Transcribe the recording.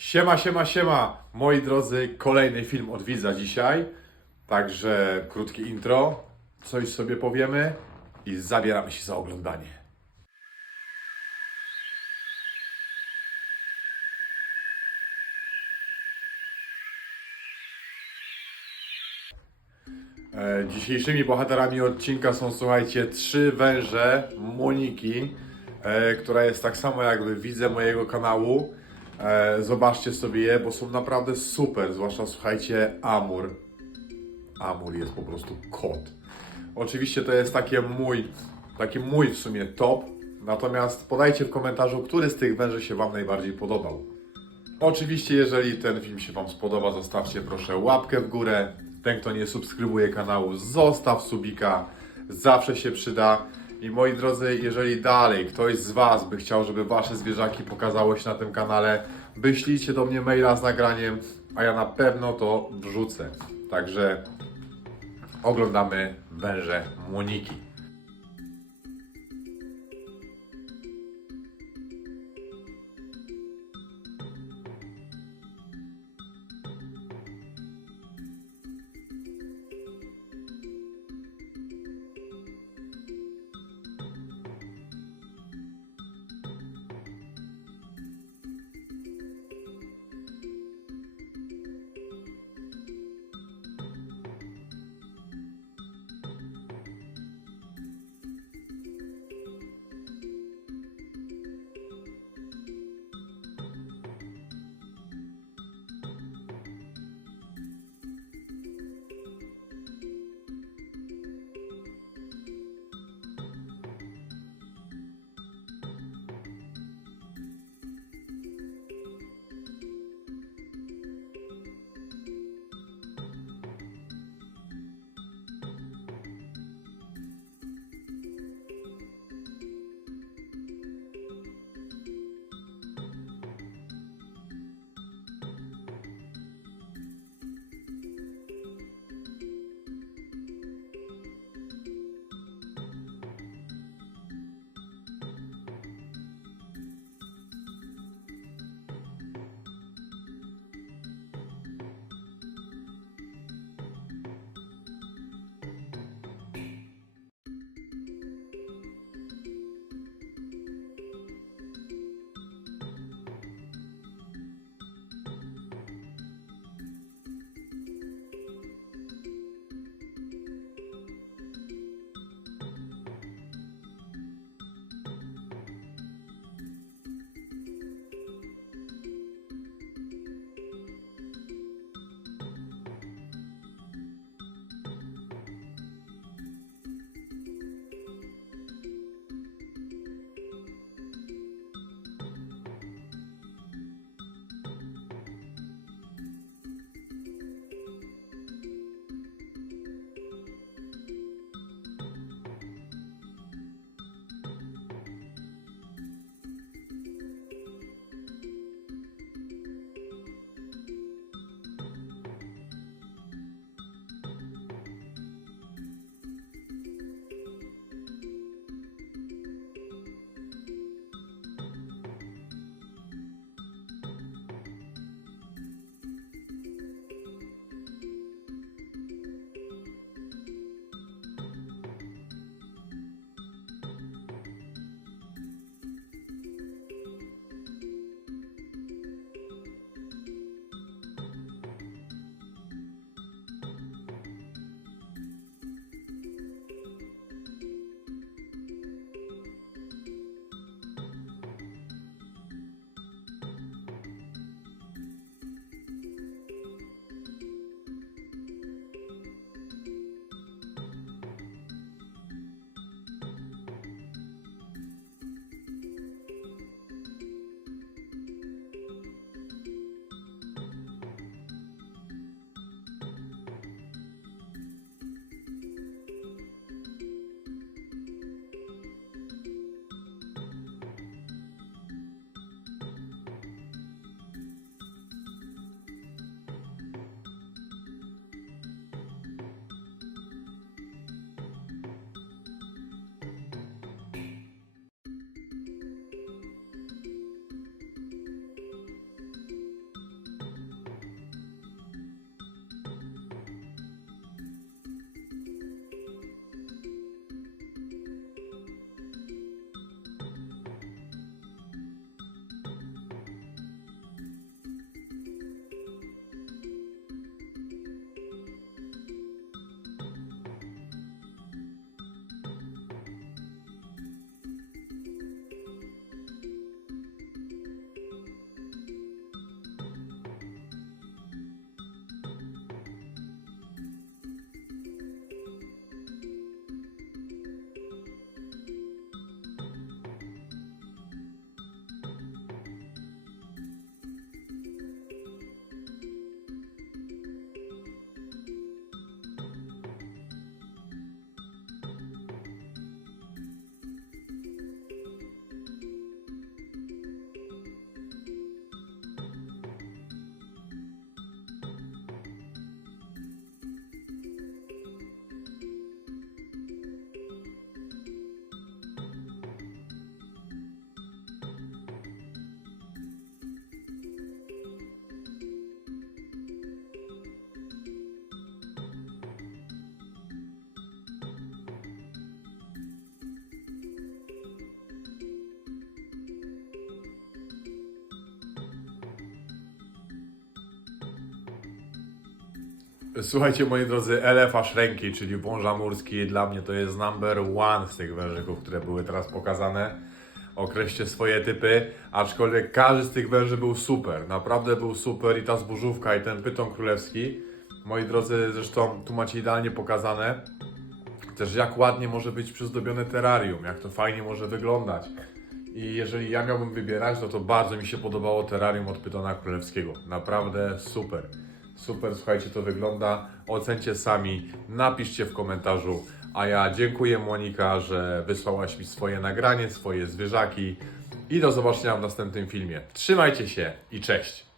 Siema, siema, siema, moi drodzy, kolejny film od widza dzisiaj. Także krótkie intro, coś sobie powiemy i zabieramy się za oglądanie. E, Dzisiejszymi bohaterami odcinka są, słuchajcie, trzy węże Moniki, e, która jest tak samo jakby widzę mojego kanału. E, zobaczcie sobie je, bo są naprawdę super, zwłaszcza słuchajcie, Amur. Amur jest po prostu kot. Oczywiście to jest takie mój, taki mój w sumie top, natomiast podajcie w komentarzu, który z tych węży się Wam najbardziej podobał. Oczywiście, jeżeli ten film się Wam spodoba, zostawcie proszę łapkę w górę. Ten, kto nie subskrybuje kanału, zostaw subika. Zawsze się przyda. I moi drodzy, jeżeli dalej ktoś z Was by chciał, żeby Wasze zwierzaki pokazało się na tym kanale, wyślijcie do mnie maila z nagraniem, a ja na pewno to wrzucę. Także oglądamy węże Moniki. Słuchajcie moi drodzy, elefarz ręki, czyli wąż amurski, dla mnie to jest number one z tych wężyków, które były teraz pokazane. Określcie swoje typy, aczkolwiek każdy z tych węży był super, naprawdę był super i ta zburzówka i ten pyton królewski. Moi drodzy, zresztą tu macie idealnie pokazane też jak ładnie może być przyzdobione terrarium, jak to fajnie może wyglądać. I jeżeli ja miałbym wybierać, no to bardzo mi się podobało terrarium od Pytona Królewskiego. Naprawdę super. Super, słuchajcie, to wygląda. Ocencie sami, napiszcie w komentarzu. A ja dziękuję Monika, że wysłałaś mi swoje nagranie, swoje zwierzaki. I do zobaczenia w następnym filmie. Trzymajcie się i cześć!